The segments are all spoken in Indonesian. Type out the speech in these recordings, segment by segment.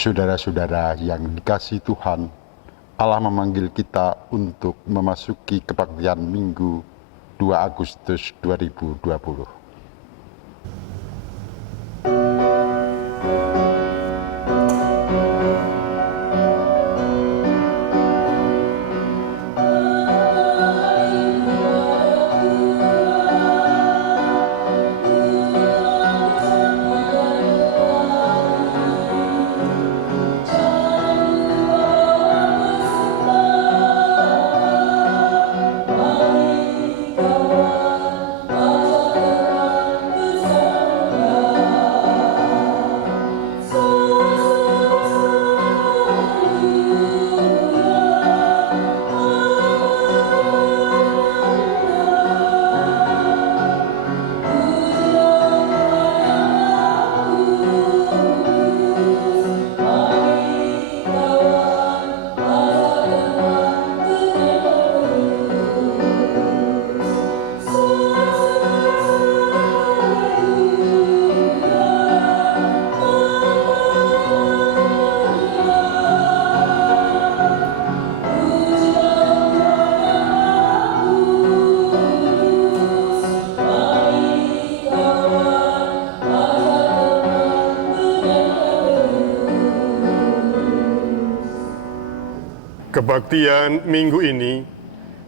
Saudara-saudara yang dikasihi Tuhan, Allah memanggil kita untuk memasuki kebaktian Minggu 2 Agustus 2020. Kebaktian minggu ini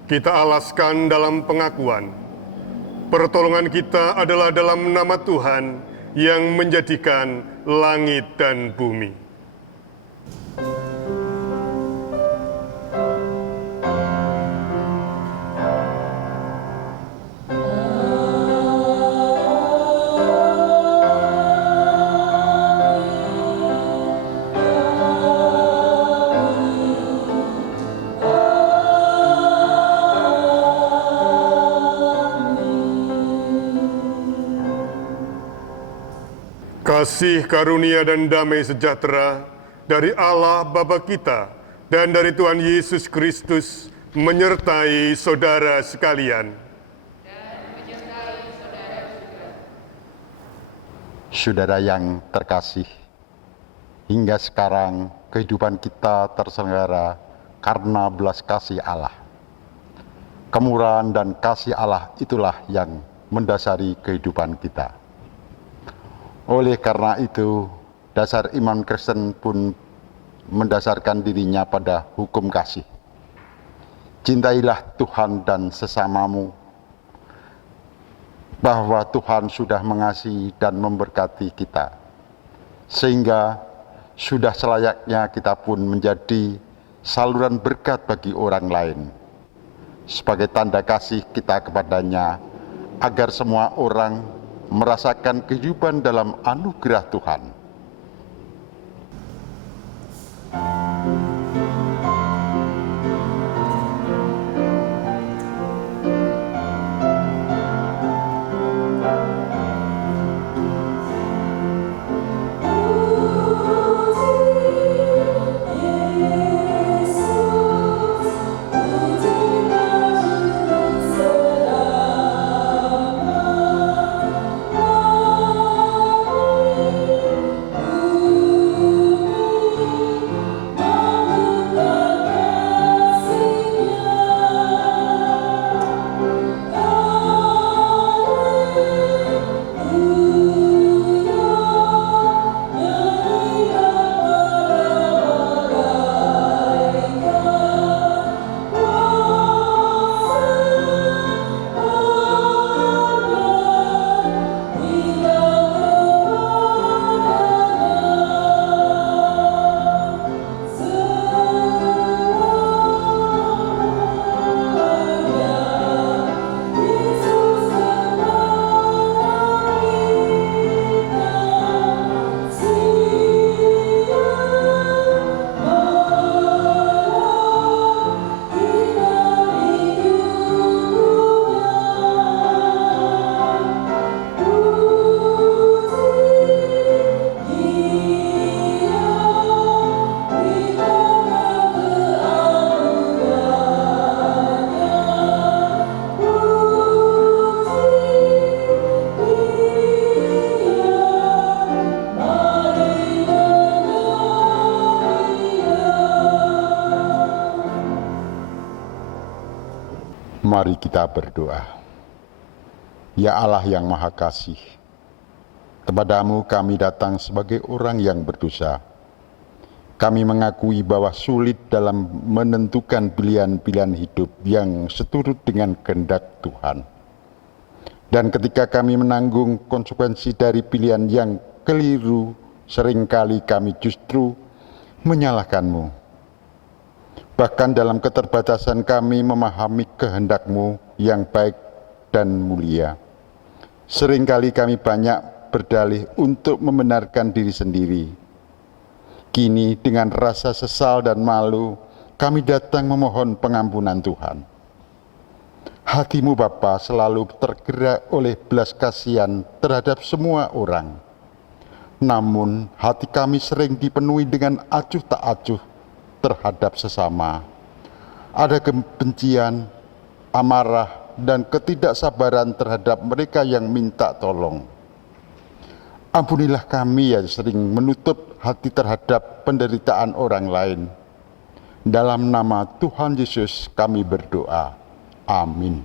kita alaskan dalam pengakuan. Pertolongan kita adalah dalam nama Tuhan yang menjadikan langit dan bumi. Kasih karunia dan damai sejahtera dari Allah Bapa kita dan dari Tuhan Yesus Kristus menyertai saudara sekalian. Saudara yang terkasih, hingga sekarang kehidupan kita terselenggara karena belas kasih Allah. Kemurahan dan kasih Allah itulah yang mendasari kehidupan kita. Oleh karena itu, dasar iman Kristen pun mendasarkan dirinya pada hukum kasih. Cintailah Tuhan dan sesamamu, bahwa Tuhan sudah mengasihi dan memberkati kita, sehingga sudah selayaknya kita pun menjadi saluran berkat bagi orang lain, sebagai tanda kasih kita kepadanya, agar semua orang merasakan kehidupan dalam anugerah Tuhan. Mari kita berdoa. Ya Allah yang Maha Kasih, kepadamu kami datang sebagai orang yang berdosa. Kami mengakui bahwa sulit dalam menentukan pilihan-pilihan hidup yang seturut dengan kehendak Tuhan. Dan ketika kami menanggung konsekuensi dari pilihan yang keliru, seringkali kami justru menyalahkan-Mu. Bahkan dalam keterbatasan kami memahami kehendak-Mu yang baik dan mulia. Seringkali kami banyak berdalih untuk membenarkan diri sendiri. Kini dengan rasa sesal dan malu, kami datang memohon pengampunan Tuhan. Hati-Mu Bapa selalu tergerak oleh belas kasihan terhadap semua orang. Namun hati kami sering dipenuhi dengan acuh tak acuh terhadap sesama. Ada kebencian, amarah, dan ketidaksabaran terhadap mereka yang minta tolong. Ampunilah kami yang sering menutup hati terhadap penderitaan orang lain. Dalam nama Tuhan Yesus kami berdoa. Amin.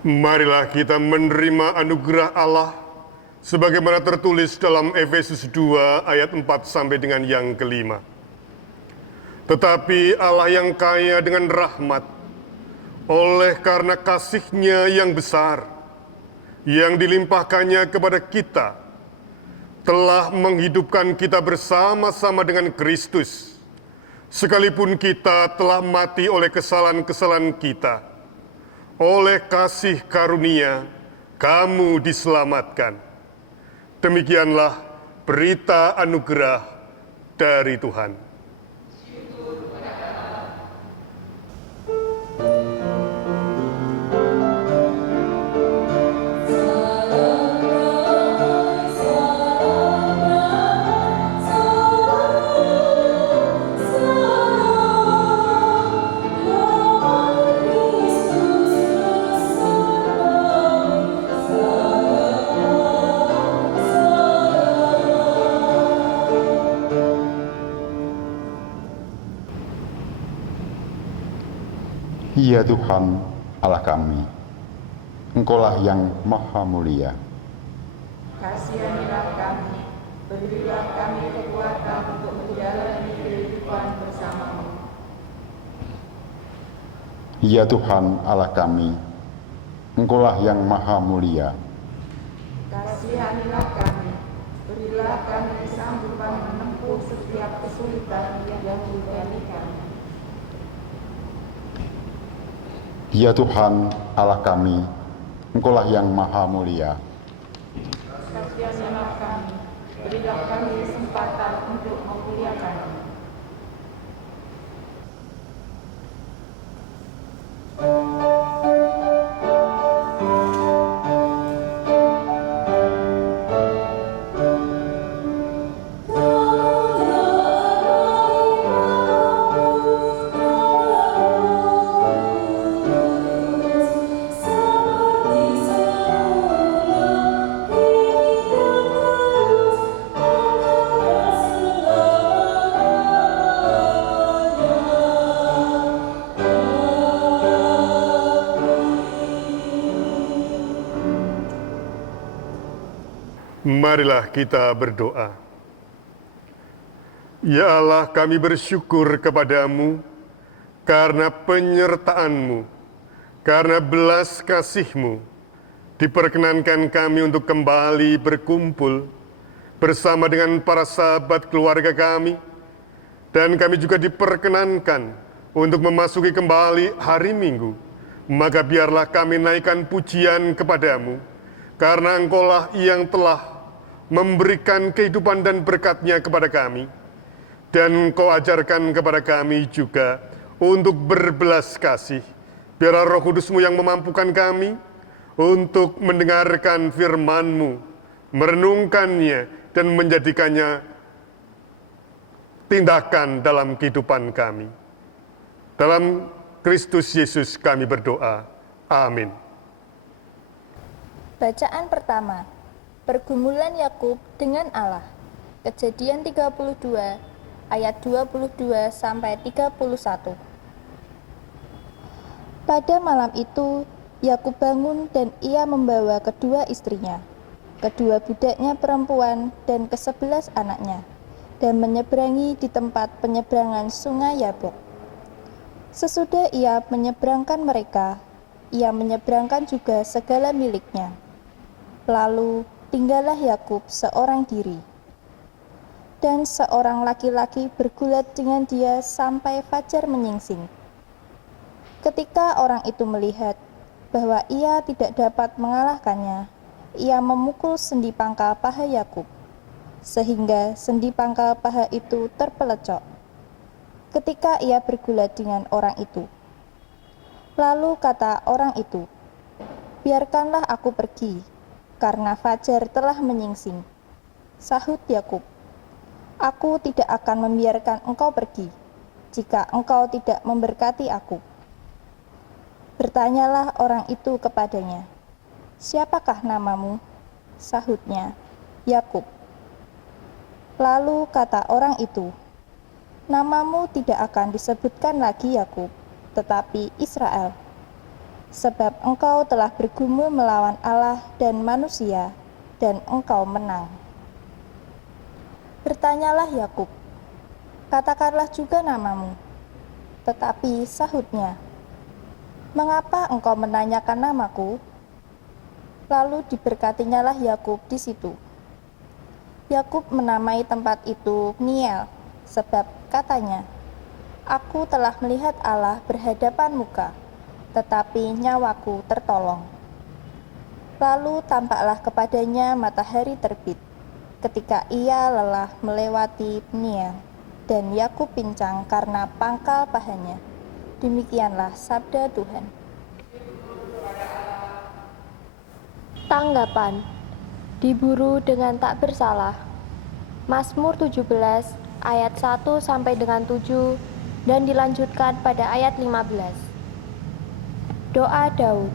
Marilah kita menerima anugerah Allah sebagaimana tertulis dalam Efesus 2 ayat 4 sampai dengan yang kelima. Tetapi Allah yang kaya dengan rahmat, oleh karena kasih-Nya yang besar, yang dilimpahkannya kepada kita, telah menghidupkan kita bersama-sama dengan Kristus, sekalipun kita telah mati oleh kesalahan-kesalahan kita. Oleh kasih karunia, kamu diselamatkan. Demikianlah berita anugerah dari Tuhan. Ya Tuhan Allah kami, Engkaulah yang Maha Mulia. Kasihanilah kami, berilah kami kekuatan untuk menjalani kehidupan bersama-Mu. Ya Tuhan Allah kami, Engkaulah yang Maha Mulia. Kasihanilah kami, berilah kami kesanggupan menempuh setiap kesulitan yang mengganggu kami. Ya Tuhan Allah kami, Engkaulah yang maha mulia. Kasihanilah kami, berilah kami kesempatan untuk memuliakan-Mu. Marilah kita berdoa. Ya Allah, kami bersyukur kepadamu karena penyertaan-Mu, karena belas kasih-Mu, diperkenankan kami untuk kembali berkumpul bersama dengan para sahabat keluarga kami, dan kami juga diperkenankan untuk memasuki kembali hari Minggu. Maka biarlah kami naikkan pujian kepadamu, karena Engkaulah yang telah memberikan kehidupan dan berkat-Nya kepada kami, dan Engkau ajarkan kepada kami juga untuk berbelas kasih. Biarlah Roh Kudus-Mu yang memampukan kami untuk mendengarkan firman-Mu, merenungkannya, dan menjadikannya tindakan dalam kehidupan kami. Dalam Kristus Yesus kami berdoa. Amin. Bacaan pertama, pergumulan Yakub dengan Allah. Kejadian 32 ayat 22 sampai 31. Pada malam itu Yakub bangun dan ia membawa kedua istrinya, kedua budaknya perempuan dan ke-11 anaknya, dan menyeberangi di tempat penyeberangan sungai Yabok. Sesudah ia menyeberangkan mereka, ia menyeberangkan juga segala miliknya. Lalu tinggallah Yakub seorang diri, dan seorang laki-laki bergulat dengan dia sampai fajar menyingsing. Ketika orang itu melihat bahwa ia tidak dapat mengalahkannya, ia memukul sendi pangkal paha Yakub, sehingga sendi pangkal paha itu terpelecok. Ketika ia bergulat dengan orang itu, lalu kata orang itu, "Biarkanlah aku pergi, karena fajar telah menyingsing." Sahut Yakub, "Aku tidak akan membiarkan engkau pergi, jika engkau tidak memberkati aku." Bertanyalah orang itu kepadanya, "Siapakah namamu?" Sahutnya, "Yakub." Lalu kata orang itu, "Namamu tidak akan disebutkan lagi Yakub, tetapi Israel. Sebab engkau telah bergumul melawan Allah dan manusia, dan engkau menang." Bertanyalah Yakub, "Katakanlah juga namamu." Tetapi sahutnya, "Mengapa engkau menanyakan namaku?" Lalu diberkatinyalah Yakub di situ. Yakub menamai tempat itu Peniel, sebab katanya, "Aku telah melihat Allah berhadapan muka, tetapi nyawaku tertolong." Lalu tampaklah kepadanya matahari terbit, ketika ia lelah melewati Peniel, dan Yakub pincang karena pangkal pahanya. Demikianlah sabda Tuhan. Tanggapan: diburu dengan tak bersalah. Mazmur 17 ayat 1 sampai dengan 7 dan dilanjutkan pada ayat 15. Doa Daud.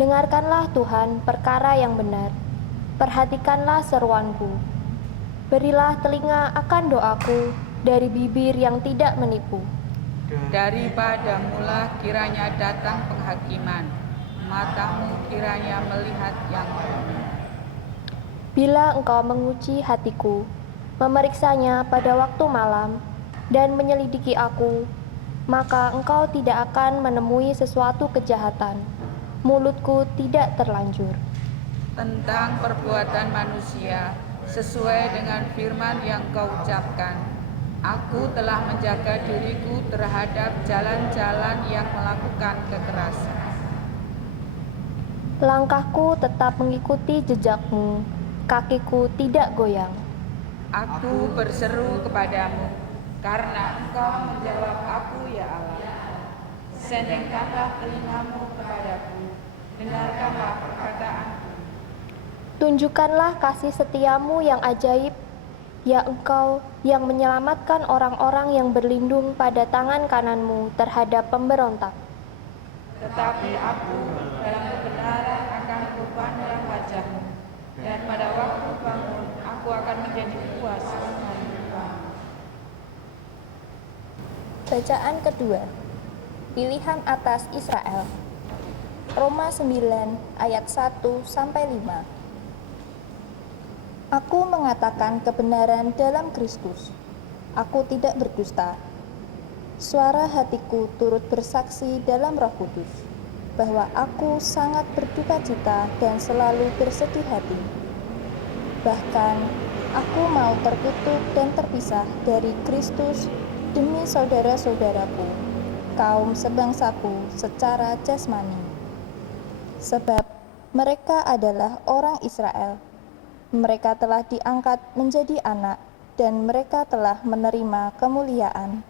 Dengarkanlah Tuhan perkara yang benar, perhatikanlah seruanku. Berilah telinga akan doaku dari bibir yang tidak menipu. Daripadamulah kiranya datang penghakiman, matamu kiranya melihat yang benar. Bila engkau menguji hatiku, memeriksanya pada waktu malam, dan menyelidiki aku, maka engkau tidak akan menemui sesuatu kejahatan, mulutku tidak terlanjur. tentang perbuatan manusia sesuai dengan firman yang Kau ucapkan. Aku telah menjaga diriku terhadap jalan-jalan yang melakukan kekerasan. Langkahku tetap mengikuti jejakmu, kakiku tidak goyang. Aku berseru kepadamu, karena Engkau menjawab aku, ya Allah. Sendengkanlah telingamu kepadaku, dengarkanlah perkataanku. Tunjukkanlah kasih setiamu yang ajaib, ya Engkau yang menyelamatkan orang-orang yang berlindung pada tangan kananmu terhadap pemberontak. Tetapi aku dalam kebenaran akan kupandang wajahmu, dan pada waktu bangun aku akan menjadi puas dengan Tuhan. Bacaan kedua. Pilihan atas Israel. Roma 9 ayat 1-5. Aku mengatakan kebenaran dalam Kristus. Aku tidak berdusta. Suara hatiku turut bersaksi dalam Roh Kudus bahwa aku sangat berduka cita dan selalu bersedih hati. Bahkan aku mau terkutuk dan terpisah dari Kristus demi saudara-saudaraku, kaum sebangsaku secara jasmani. Sebab mereka adalah orang Israel. Mereka telah diangkat menjadi anak, dan mereka telah menerima kemuliaan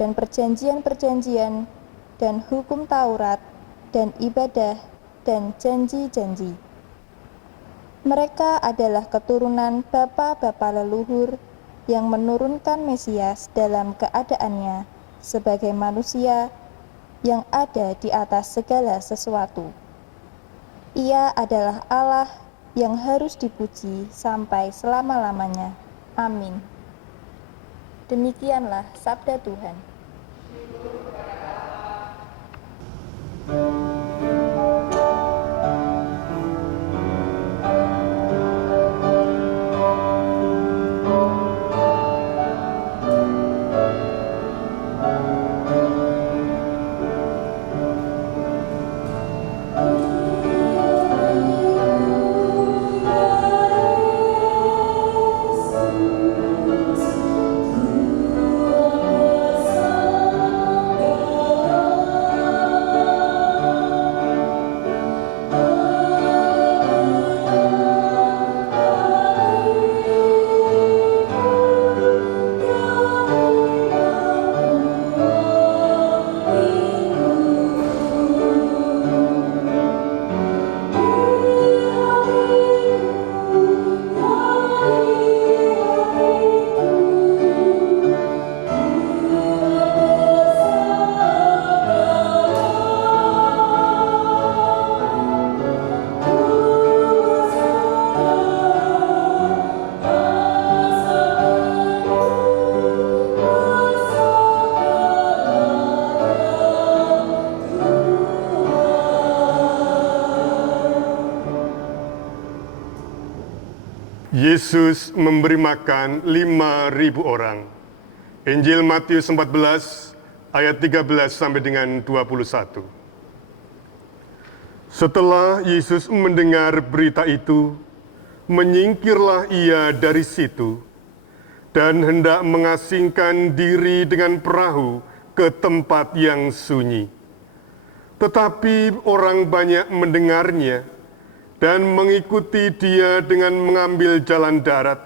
dan perjanjian-perjanjian dan hukum Taurat dan ibadah dan janji-janji. Mereka adalah keturunan bapa-bapa leluhur yang menurunkan Mesias dalam keadaannya sebagai manusia yang ada di atas segala sesuatu. Ia adalah Allah yang harus dipuji sampai selama-lamanya. Amin. Demikianlah sabda Tuhan. Yesus memberi makan 5.000 orang. Injil Matius 14 ayat 13 sampai dengan 21. Setelah Yesus mendengar berita itu, menyingkirlah ia dari situ dan hendak mengasingkan diri dengan perahu ke tempat yang sunyi. Tetapi orang banyak mendengarnya dan mengikuti dia dengan mengambil jalan darat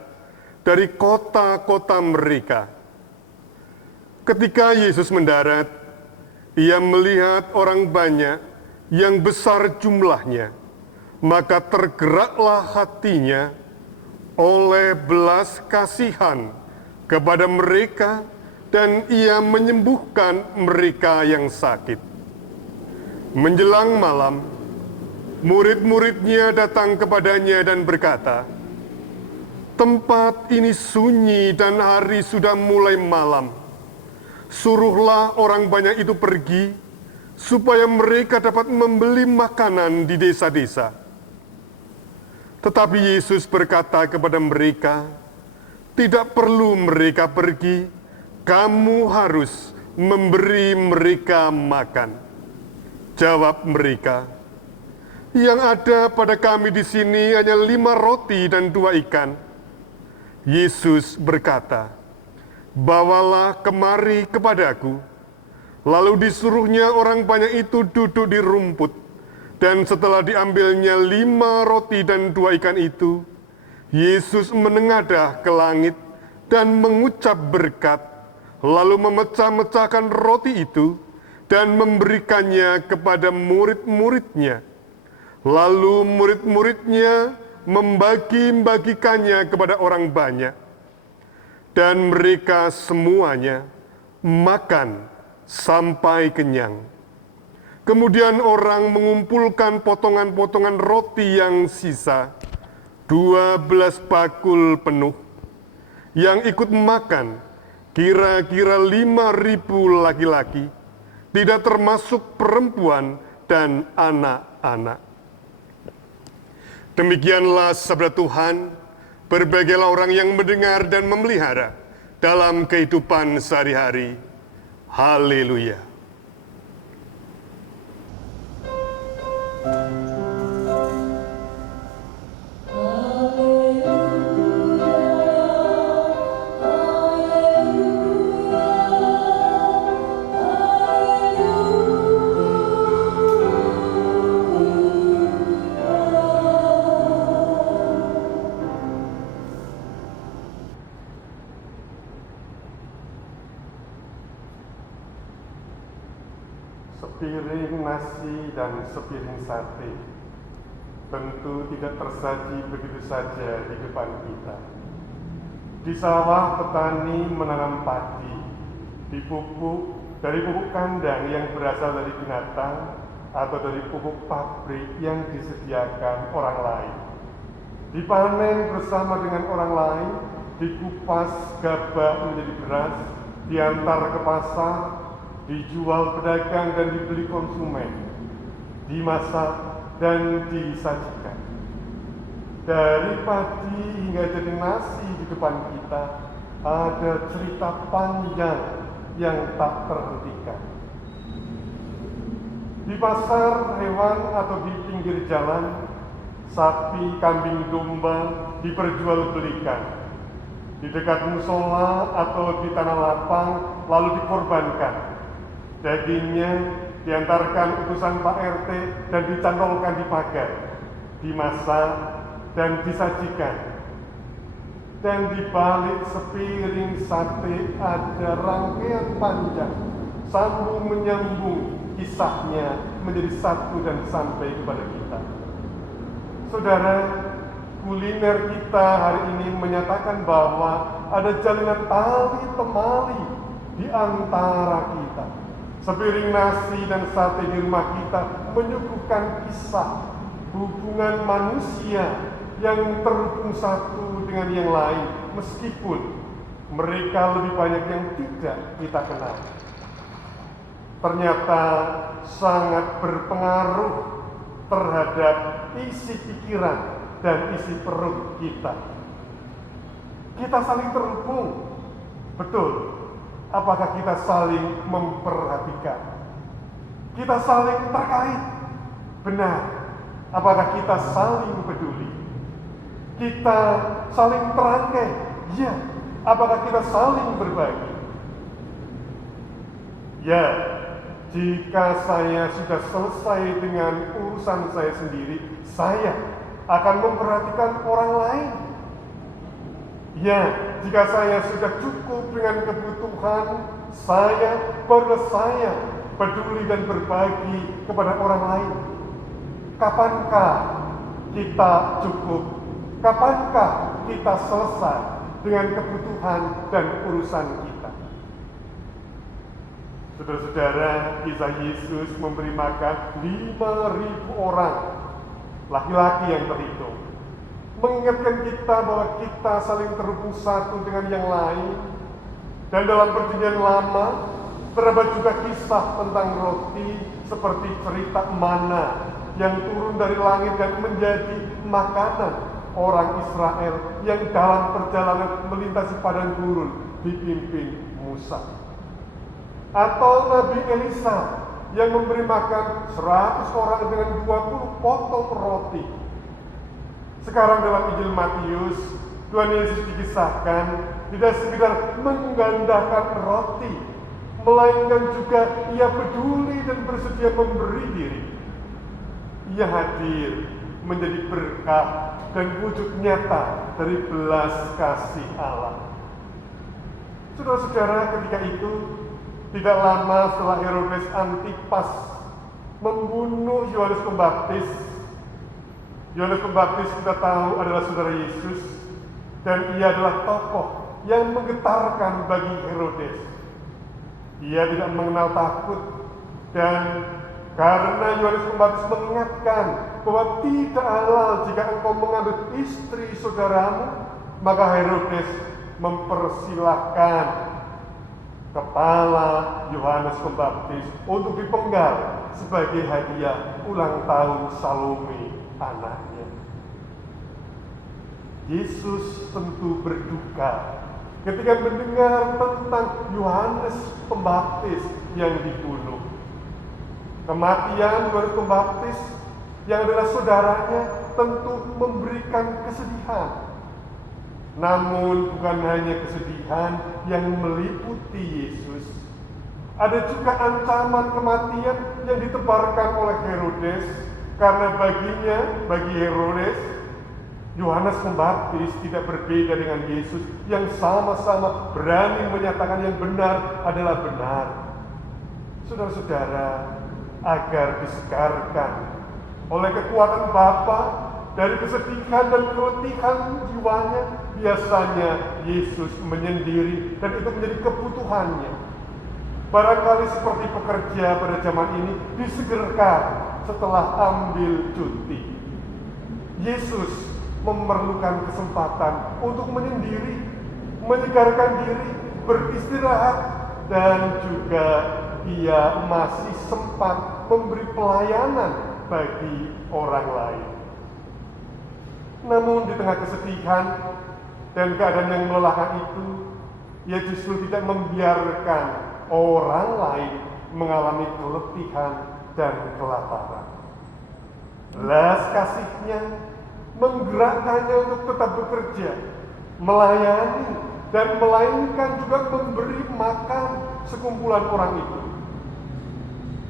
dari kota-kota mereka. Ketika Yesus mendarat, ia melihat orang banyak yang besar jumlahnya, maka tergeraklah hatinya oleh belas kasihan kepada mereka dan ia menyembuhkan mereka yang sakit. Menjelang malam, murid-muridnya datang kepadanya dan berkata, "Tempat ini sunyi dan hari sudah mulai malam. Suruhlah orang banyak itu pergi, supaya mereka dapat membeli makanan di desa-desa." Tetapi Yesus berkata kepada mereka, "Tidak perlu mereka pergi, kamu harus memberi mereka makan." Jawab mereka, Yang ada pada kami di sini hanya 5 roti dan 2 ikan. Yesus berkata, "Bawalah kemari kepadaku." Lalu disuruhnya orang banyak itu duduk di rumput. Dan setelah diambilnya 5 roti dan 2 ikan itu, Yesus menengadah ke langit dan mengucap berkat, lalu memecah-mecahkan roti itu dan memberikannya kepada murid-muridnya. Lalu murid-muridnya membagi-bagikannya kepada orang banyak. Dan mereka semuanya makan sampai kenyang. Kemudian orang mengumpulkan potongan-potongan roti yang sisa, 12 bakul penuh. Yang ikut makan kira-kira 5.000 laki-laki, tidak termasuk perempuan dan anak-anak. Demikianlah sabda Tuhan. Berbagailah orang yang mendengar dan memelihara dalam kehidupan sehari-hari. Haleluya. Sepiring nasi dan sepiring sate tentu tidak tersaji begitu saja di depan kita. Di sawah petani menanam padi, dari pupuk kandang yang berasal dari binatang atau dari pupuk pabrik yang disediakan orang lain. Dipanen bersama dengan orang lain, dikupas gabah menjadi beras, diantar ke pasar, dijual pedagang dan dibeli konsumen, dimasak dan disajikan. Dari padi hingga jadi nasi di depan kita, ada cerita panjang yang tak terhentikan. Di pasar hewan atau di pinggir jalan, sapi, kambing, domba diperjualbelikan. Di dekat musola atau di tanah lapang lalu dikorbankan. Dagingnya diantarkan utusan Pak RT dan dicantolkan di pagar, dimasak dan disajikan. Dan di balik sepiring sate ada rangkaian panjang, sambung menyambung kisahnya menjadi satu dan sampai kepada kita. Saudara, kuliner kita hari ini menyatakan bahwa ada jalinan tali temali di antara kita. Sepiring nasi dan sate di rumah kita menyuguhkan kisah hubungan manusia yang terhubung satu dengan yang lain, meskipun mereka lebih banyak yang tidak kita kenal. Ternyata sangat berpengaruh terhadap isi pikiran dan isi perut kita. Kita saling terhubung, betul. Apakah kita saling memperhatikan? Kita saling terkait? Benar. Apakah kita saling peduli? Kita saling terangkai? Ya. Apakah kita saling berbagi? Ya. Jika saya sudah selesai dengan urusan saya sendiri, saya akan memperhatikan orang lain. Ya, jika saya sudah cukup dengan kebutuhan barulah saya peduli dan berbagi kepada orang lain. Kapankah kita cukup? Kapankah kita selesai dengan kebutuhan dan urusan kita? Saudara-saudara, kisah Yesus memberi makan 5.000 orang, laki-laki yang terhitung. Mengingatkan kita bahwa kita saling terhubung satu dengan yang lain. Dan dalam perjanjian lama terdapat juga kisah tentang roti seperti cerita mana yang turun dari langit dan menjadi makanan orang Israel yang dalam perjalanan melintasi padang gurun dipimpin Musa. Atau Nabi Elisa yang memberi makan 100 orang dengan 20 potong roti. Sekarang dalam Injil Matius, Tuhan Yesus dikisahkan tidak sekedar menggandakan roti, melainkan juga ia peduli dan bersedia memberi diri. Ia hadir menjadi berkah dan wujud nyata dari belas kasih Allah. Saudara-saudara, ketika itu tidak lama setelah Herodes Antipas membunuh Yohanes Pembaptis. Yohanes Pembaptis kita tahu adalah saudara Yesus, dan ia adalah tokoh yang menggetarkan bagi Herodes. Ia tidak mengenal takut, dan karena Yohanes Pembaptis mengingatkan bahwa tidak halal jika engkau mengambil istri saudaramu, maka Herodes mempersilahkan kepala Yohanes Pembaptis untuk dipenggal sebagai hadiah ulang tahun Salome anaknya. Yesus tentu berduka ketika mendengar tentang Yohanes Pembaptis yang dibunuh. Kematian Yohanes Pembaptis yang adalah saudaranya tentu memberikan kesedihan. Namun bukan hanya kesedihan yang meliputi Yesus. Ada juga ancaman kematian yang ditebarkan oleh Herodes, karena bagi Herodes, Yohanes Pembaptis tidak berbeda dengan Yesus yang sama-sama berani menyatakan yang benar adalah benar. Saudara-saudara, agar disegarkan oleh kekuatan Bapa dari kesedihan dan keletihan jiwanya, biasanya Yesus menyendiri dan itu menjadi kebutuhannya. Barangkali seperti pekerja pada zaman ini disegerkan setelah ambil cuti. Yesus memerlukan kesempatan untuk menyendiri, menyegarkan diri, beristirahat, dan juga ia masih sempat memberi pelayanan bagi orang lain. Namun di tengah kesedihan dan keadaan yang melelahkan itu, ia justru tidak membiarkan orang lain mengalami keletihan dan kelaparan. Belas kasihnya menggerakkannya untuk tetap bekerja, melayani, dan melainkan juga memberi makan sekumpulan orang itu.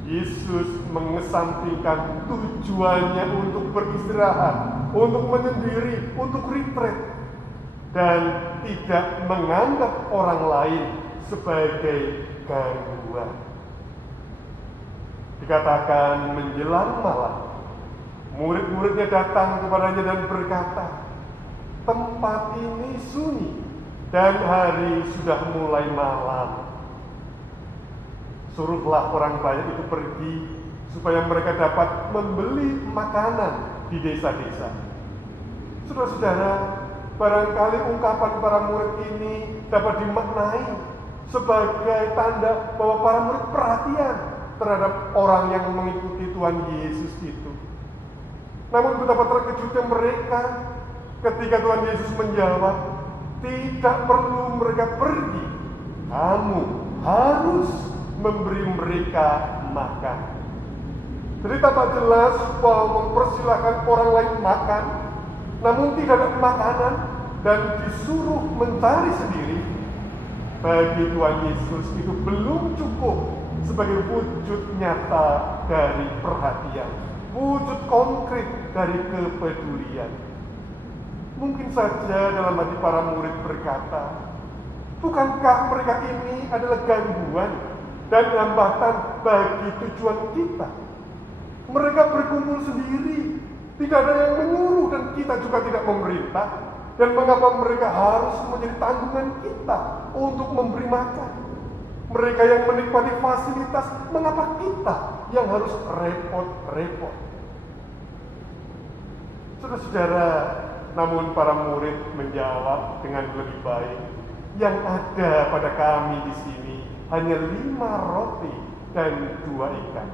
Yesus mengesampingkan tujuannya untuk beristirahat, untuk menyendiri, untuk retreat, dan tidak menganggap orang lain sebagai gangguan. Dikatakan menjelang malam, murid-muridnya datang kepadanya dan berkata, "Tempat ini sunyi dan hari sudah mulai malam. Suruhlah orang banyak itu pergi supaya mereka dapat membeli makanan di desa-desa." Saudara-saudara, barangkali ungkapan para murid ini dapat dimaknai sebagai tanda bahwa para murid perhatian terhadap orang yang mengikuti Tuhan Yesus itu. Namun betapa terkejutnya mereka ketika Tuhan Yesus menjawab, "Tidak perlu mereka pergi, kamu harus memberi mereka makan." Jadi tampak jelas bahwa mempersilahkan orang lain makan, namun tidak ada makanan dan disuruh mencari sendiri, bagi Tuhan Yesus itu belum cukup sebagai wujud nyata dari perhatian, wujud konkret dari kepedulian. Mungkin saja dalam hati para murid berkata, bukankah mereka ini adalah gangguan dan hambatan bagi tujuan kita? Mereka berkumpul sendiri, tidak ada yang menyuruh dan kita juga tidak memerintah. Dan mengapa mereka harus menjadi tanggungan kita untuk memberi makan? Mereka yang menikmati fasilitas, mengapa kita yang harus repot-repot? Saudara-saudara, namun para murid menjawab dengan lebih baik, "Yang ada pada kami di sini hanya 5 roti dan 2 ikan.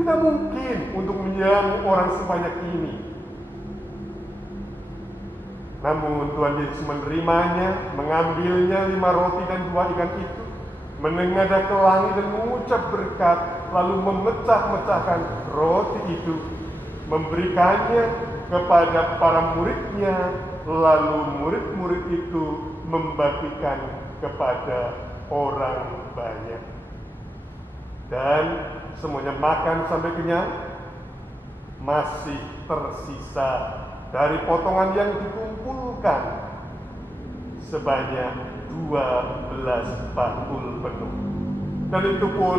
Tidak mungkin untuk menjamu orang sebanyak ini." Namun Tuhan Yesus menerimanya, mengambilnya 5 roti dan 2 ikan itu, menengadah ke langit dan mengucap berkat, lalu memecah-mecahkan roti itu, memberikannya kepada para muridnya, lalu murid-murid itu membagikan kepada orang banyak. Dan semuanya makan sampai kenyang. Masih tersisa dari potongan yang dikumpulkan sebanyak 12 bakul penuh. Dan itu pun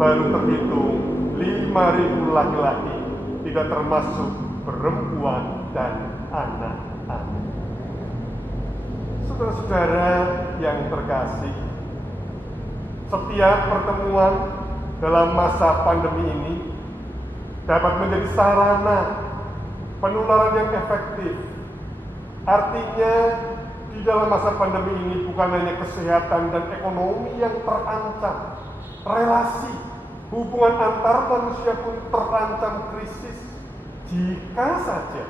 baru terhitung 5.000 laki-laki, tidak termasuk perempuan dan anak-anak. Saudara-saudara yang terkasih, setiap pertemuan dalam masa pandemi ini dapat menjadi sarana penularan yang efektif. Artinya, di dalam masa pandemi ini bukan hanya kesehatan dan ekonomi yang terancam, relasi, hubungan antar manusia pun terancam krisis. Jika saja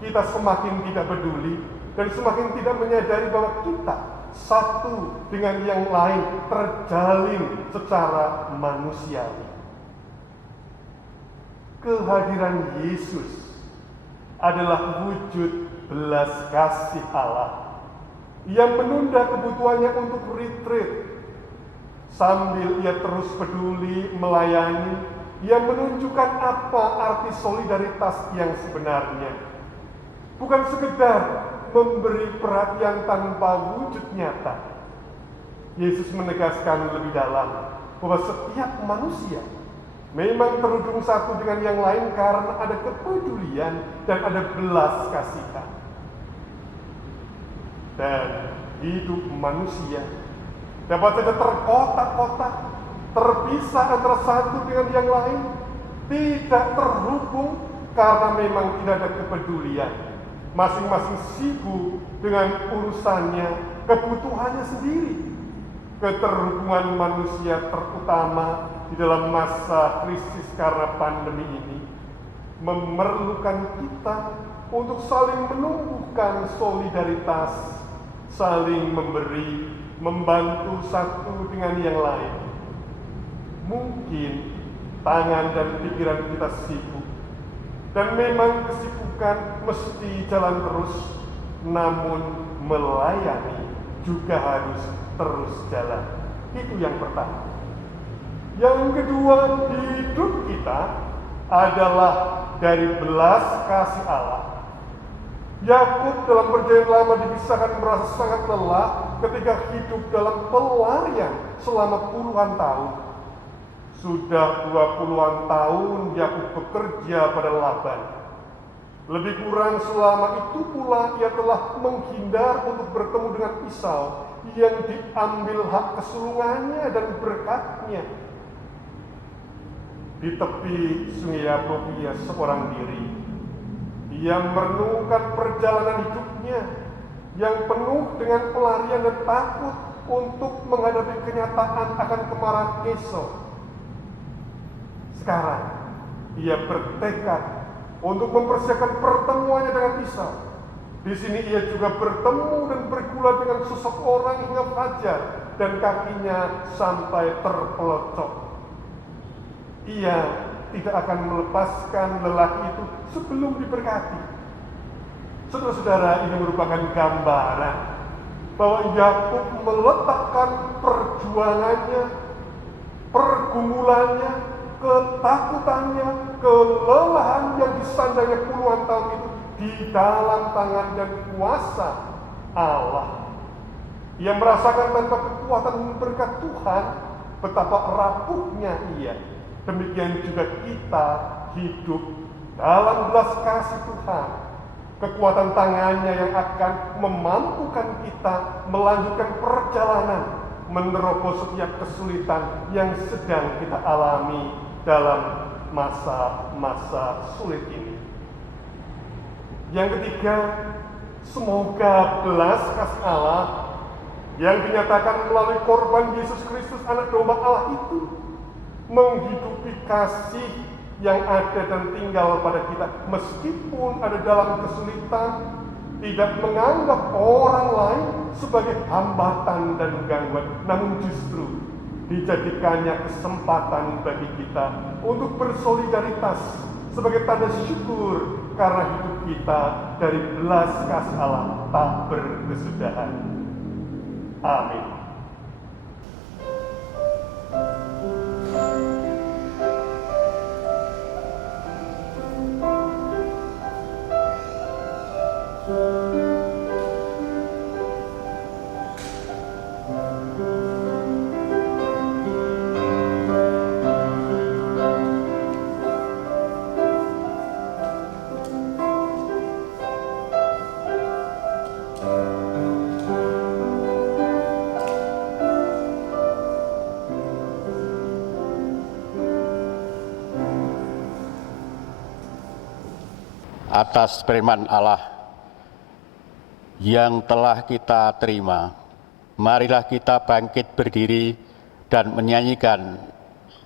kita semakin tidak peduli dan semakin tidak menyadari bahwa kita satu dengan yang lain terjalin secara manusiawi. Kehadiran Yesus adalah wujud belas kasih Allah yang menunda kebutuhannya untuk retreat sambil ia terus peduli melayani. Ia menunjukkan apa arti solidaritas yang sebenarnya, bukan sekedar memberi perhatian tanpa wujud nyata. Yesus menegaskan lebih dalam bahwa setiap manusia memang terhubung satu dengan yang lain karena ada kepedulian dan ada belas kasihan. Dan hidup manusia dapat saja terkotak-kotak, terpisah antara satu dengan yang lain, tidak terhubung karena memang tidak ada kepedulian. Masing-masing sibuk dengan urusannya, kebutuhannya sendiri. Keterhubungan manusia terutama di dalam masa krisis karena pandemi ini memerlukan kita untuk saling menumbuhkan solidaritas, saling memberi, membantu satu dengan yang lain. Mungkin tangan dan pikiran kita sibuk, dan memang kesibukan mesti jalan terus, namun melayani juga harus terus jalan. Itu yang pertama. Yang kedua, hidup kita adalah dari belas kasih Allah. Yakub dalam perjanjian lama dipisahkan merasa sangat lelah ketika hidup dalam pelarian selama puluhan tahun. Sudah 20-an tahun Yakub bekerja pada Laban. Lebih kurang selama itu pula ia telah menghindar untuk bertemu dengan Esau yang diambil hak kesulungannya dan berkatnya. Di tepi sungai Yabok ia seorang diri. Ia merenungkan perjalanan hidupnya yang penuh dengan pelarian dan takut untuk menghadapi kenyataan akan kemarahan Esau. Sekarang ia bertekad untuk mempersiapkan pertemuannya dengan Esau. Di sini ia juga bertemu dan bergulat dengan seseorang hingga fajar dan kakinya sampai terpelocok. Ia tidak akan melepaskan lelaki itu sebelum diberkati. Saudara-saudara, ini merupakan gambaran bahwa Yakub meletakkan perjuangannya, pergumulannya, ketakutannya, kelelahan yang disandangnya puluhan tahun itu di dalam tangan dan kuasa Allah. Ia merasakan tanpa kekuatan berkat Tuhan betapa rapuhnya ia. Demikian juga kita hidup dalam belas kasih Tuhan. Kekuatan tangannya yang akan memampukan kita melanjutkan perjalanan, menerobos setiap kesulitan yang sedang kita alami dalam masa-masa sulit ini. Yang ketiga, semoga belas kasih Allah yang dinyatakan melalui korban Yesus Kristus anak domba Allah itu menghidupi kasih yang ada dan tinggal pada kita meskipun ada dalam kesulitan, tidak menganggap orang lain sebagai hambatan dan gangguan, namun justru dijadikannya kesempatan bagi kita untuk bersolidaritas sebagai tanda syukur karena hidup kita dari belas kasih Allah tak berkesudahan. Amin. Atas firman Allah yang telah kita terima, marilah kita bangkit berdiri dan menyanyikan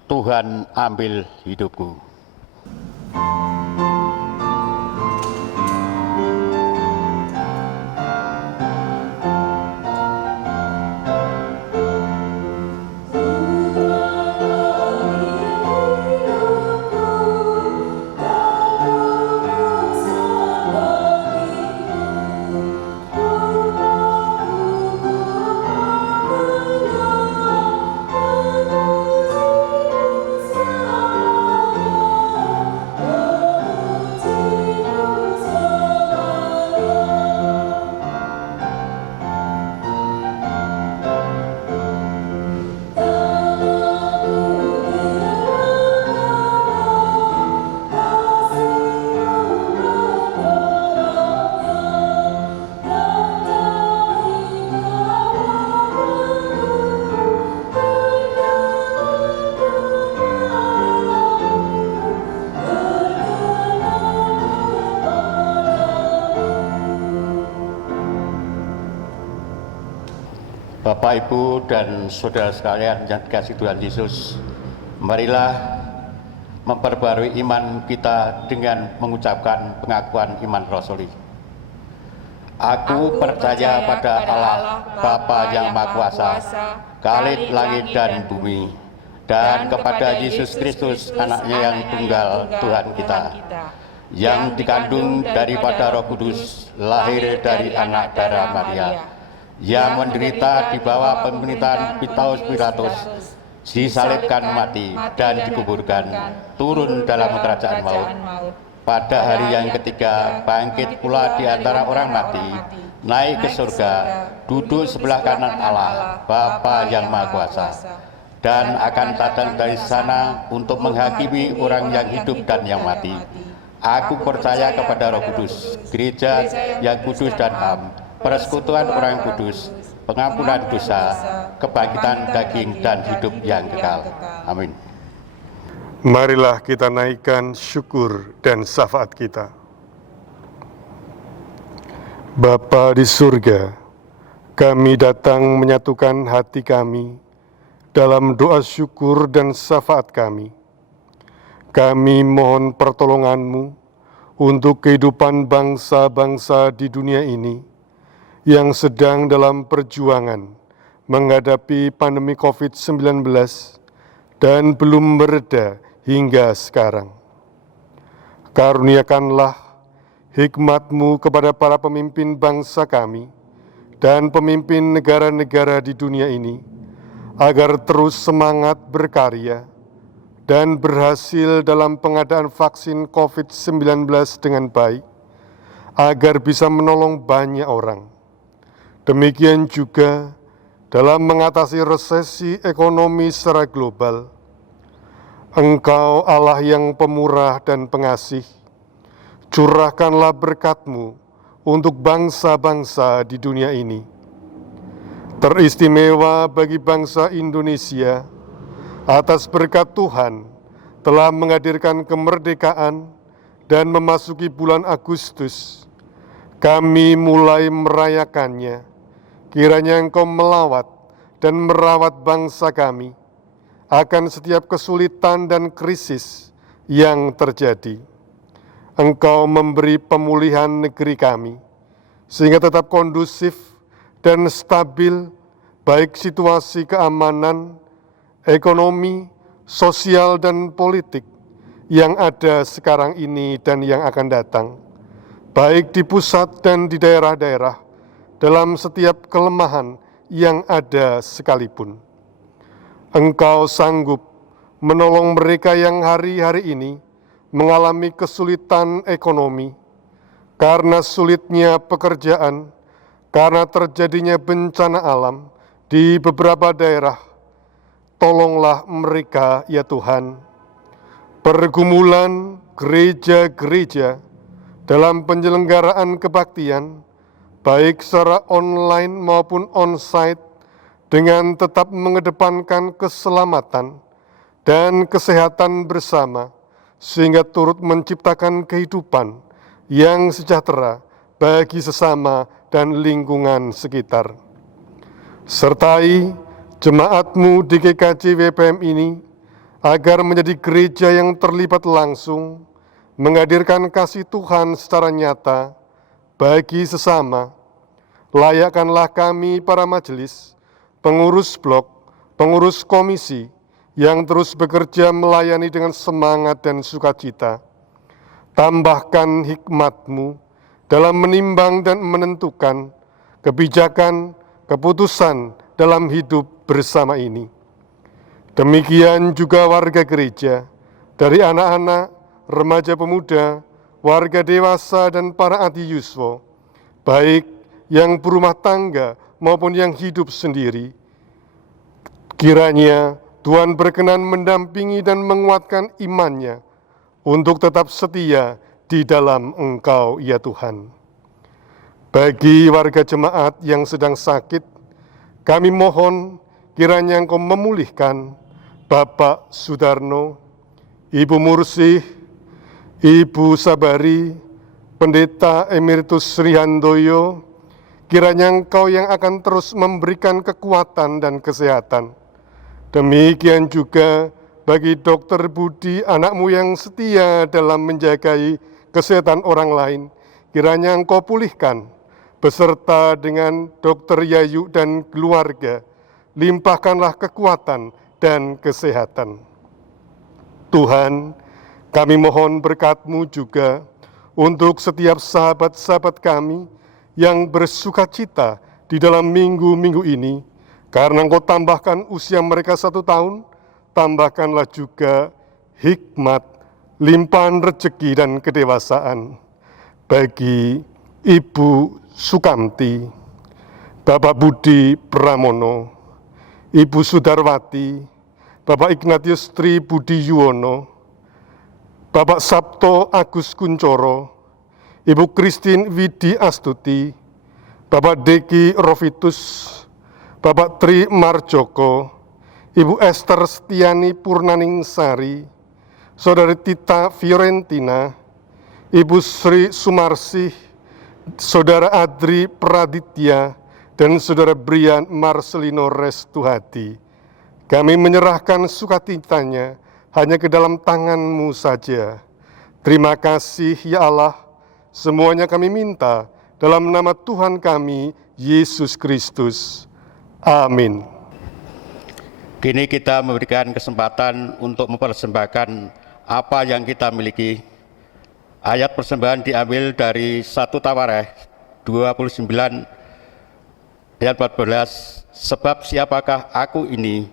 Tuhan ambil hidupku. Bapak, Ibu, dan saudara sekalian yang dikasihi Tuhan Yesus, marilah memperbarui iman kita dengan mengucapkan pengakuan iman rasuli. Aku percaya pada Allah, Bapa yang Maha Kuasa, Khalid langit dan bumi, dan kepada Yesus Kristus, Anaknya yang tunggal Tuhan kita, yang dikandung daripada Roh Kudus, lahir dari anak darah Maria, yang menderita di bawah pemerintahan Pilatus, disalibkan mati dan dikuburkan, turun dalam kerajaan maut. Pada hari yang ketiga bangkit pula di antara orang mati, naik ke surga, duduk sebelah kanan Allah, Bapa yang Maha Kuasa, dan akan datang dari sana untuk menghakimi orang yang hidup dan yang mati. Aku percaya kepada Roh Kudus, gereja yang kudus dan am, persekutuan orang kudus, pengampunan dosa, kebangkitan daging dan hidup yang kekal. Amin. Marilah kita naikkan syukur dan syafaat kita. Bapa di surga, kami datang menyatukan hati kami dalam doa syukur dan syafaat kami. Kami mohon pertolongan-Mu untuk kehidupan bangsa-bangsa di dunia ini yang sedang dalam perjuangan menghadapi pandemi COVID-19 dan belum mereda hingga sekarang. Karuniakanlah hikmat-Mu kepada para pemimpin bangsa kami dan pemimpin negara-negara di dunia ini, agar terus semangat berkarya dan berhasil dalam pengadaan vaksin COVID-19 dengan baik, agar bisa menolong banyak orang. Demikian juga dalam mengatasi resesi ekonomi secara global. Engkau Allah yang pemurah dan pengasih, curahkanlah berkat-Mu untuk bangsa-bangsa di dunia ini. Teristimewa bagi bangsa Indonesia, atas berkat Tuhan telah menghadirkan kemerdekaan dan memasuki bulan Agustus, kami mulai merayakannya. Kiranya Engkau melawat dan merawat bangsa kami akan setiap kesulitan dan krisis yang terjadi. Engkau memberi pemulihan negeri kami, sehingga tetap kondusif dan stabil, baik situasi keamanan, ekonomi, sosial, dan politik yang ada sekarang ini dan yang akan datang, baik di pusat dan di daerah-daerah, dalam setiap kelemahan yang ada sekalipun. Engkau sanggup menolong mereka yang hari-hari ini mengalami kesulitan ekonomi, karena sulitnya pekerjaan, karena terjadinya bencana alam di beberapa daerah. Tolonglah mereka, ya Tuhan. Pergumulan gereja-gereja dalam penyelenggaraan kebaktian, baik secara online maupun onsite, dengan tetap mengedepankan keselamatan dan kesehatan bersama, sehingga turut menciptakan kehidupan yang sejahtera bagi sesama dan lingkungan sekitar. Sertai jemaat-Mu di GKJ WPM ini, agar menjadi gereja yang terlibat langsung, menghadirkan kasih Tuhan secara nyata bagi sesama. Layakkanlah kami para majelis, pengurus blok, pengurus komisi, yang terus bekerja melayani dengan semangat dan sukacita. Tambahkan hikmat-Mu dalam menimbang dan menentukan kebijakan, keputusan dalam hidup bersama ini. Demikian juga warga gereja, dari anak-anak, remaja pemuda, warga dewasa, dan para adiyuswa, baik yang berumah tangga maupun yang hidup sendiri. Kiranya Tuhan berkenan mendampingi dan menguatkan imannya untuk tetap setia di dalam Engkau, ya Tuhan. Bagi warga jemaat yang sedang sakit, kami mohon kiranya Engkau memulihkan Bapak Sudarno, Ibu Mursih, Ibu Sabari, Pendeta Emeritus Sri Handoyo. Kiranya Engkau yang akan terus memberikan kekuatan dan kesehatan. Demikian juga bagi Dokter Budi, anakmu yang setia dalam menjagai kesehatan orang lain. Kiranya Engkau pulihkan, beserta dengan Dokter Yayu dan keluarga. Limpahkanlah kekuatan dan kesehatan. Tuhan, kami mohon berkat-Mu juga untuk setiap sahabat-sahabat kami yang bersukacita di dalam minggu-minggu ini, karena Engkau tambahkan usia mereka 1 tahun, tambahkanlah juga hikmat, limpahan rezeki dan kedewasaan bagi Ibu Sukamti, Bapak Budi Pramono, Ibu Sudarwati, Bapak Ignatius Tri Budi Yuwono, Bapak Sabto Agus Kuncoro, Ibu Christine Widi Astuti, Bapak Deki Rofitus, Bapak Tri Marjoko, Ibu Esther Setiani Purnaningsari, Saudari Tita Fiorentina, Ibu Sri Sumarsih, Saudara Adri Praditya, dan Saudara Brian Marcelino Restuhadi. Kami menyerahkan sukacitanya hanya ke dalam tangan-Mu saja. Terima kasih, ya Allah. Semuanya kami minta dalam nama Tuhan kami, Yesus Kristus. Amin. Kini kita memberikan kesempatan untuk mempersembahkan apa yang kita miliki. Ayat persembahan diambil dari 1 Tawarikh 29 ayat 14. Sebab siapakah aku ini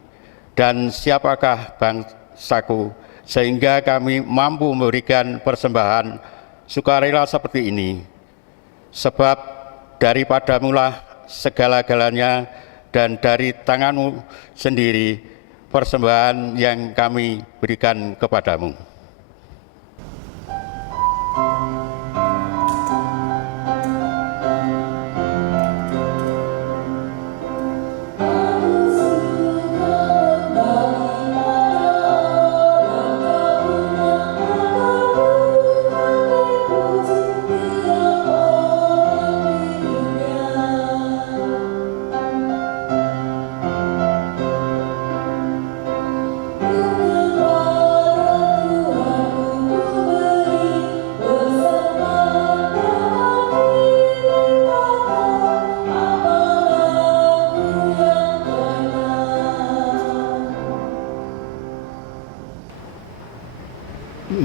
dan siapakah bangsaku, sehingga kami mampu memberikan persembahan sukarela seperti ini. Sebab daripadamulah segala-galanya, dan dari tangan-Mu sendiri persembahan yang kami berikan kepadamu.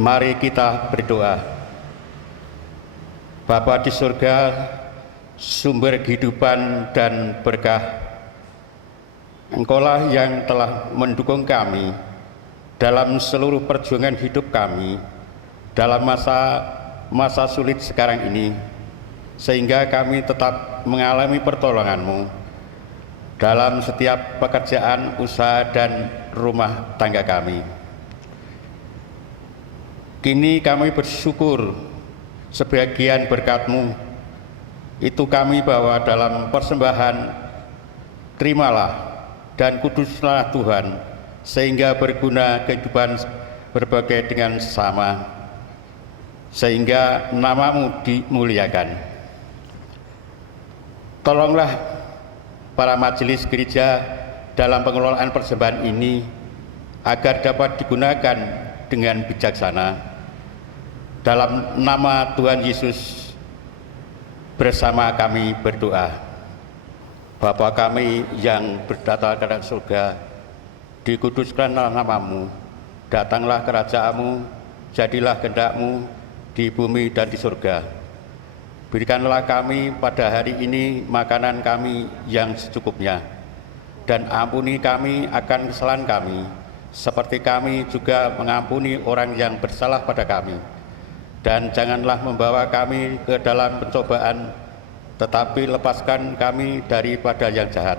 Mari kita berdoa. Bapa di surga, sumber kehidupan dan berkah, Engkaulah yang telah mendukung kami dalam seluruh perjuangan hidup kami dalam masa sulit sekarang ini, sehingga kami tetap mengalami pertolongan-Mu dalam setiap pekerjaan, usaha, dan rumah tangga kami. Kini kami bersyukur sebagian berkat-Mu itu kami bawa dalam persembahan. Terimalah dan kuduslah Tuhan, sehingga berguna kehidupan berbagai dengan sesama, sehingga nama-Mu dimuliakan. Tolonglah para majelis gereja dalam pengelolaan persembahan ini agar dapat digunakan dengan bijaksana. Dalam nama Tuhan Yesus bersama kami berdoa. Bapa kami yang bertata di surga, dikuduskanlah nama-Mu, datanglah kerajaan-Mu, jadilah kehendak-Mu di bumi dan di surga. Berikanlah kami pada hari ini makanan kami yang secukupnya, dan ampuni kami akan kesalahan kami, seperti kami juga mengampuni orang yang bersalah pada kami. Dan janganlah membawa kami ke dalam pencobaan, tetapi lepaskan kami daripada yang jahat.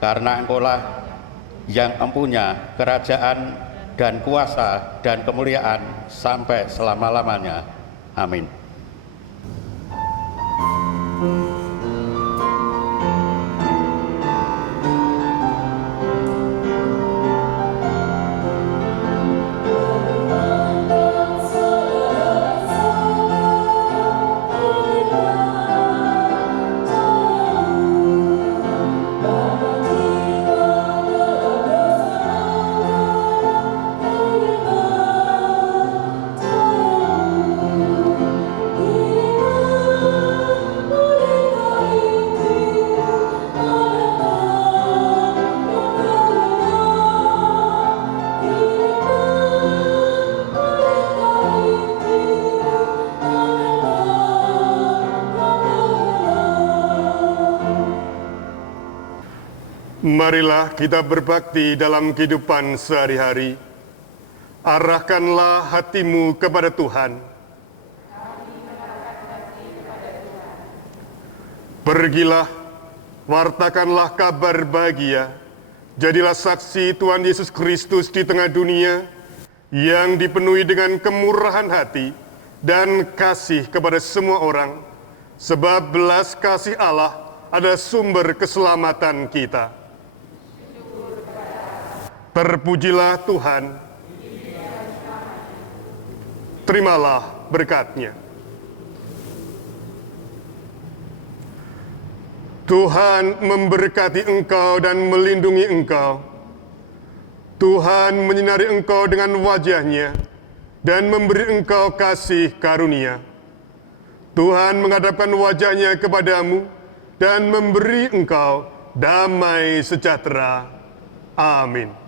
Karena Engkaulah yang empunya kerajaan dan kuasa dan kemuliaan sampai selama-lamanya. Amin. Marilah kita berbakti dalam kehidupan sehari-hari. Arahkanlah hatimu kepada Tuhan. Pergilah, wartakanlah kabar bahagia. Jadilah saksi Tuhan Yesus Kristus di tengah dunia yang dipenuhi dengan kemurahan hati dan kasih kepada semua orang. Sebab belas kasih Allah adalah sumber keselamatan kita. Terpujilah Tuhan. Terimalah berkat-Nya. Tuhan memberkati engkau dan melindungi engkau. Tuhan menyinari engkau dengan wajah-Nya dan memberi engkau kasih karunia. Tuhan menghadapkan wajah-Nya kepadamu dan memberi engkau damai sejahtera. Amin.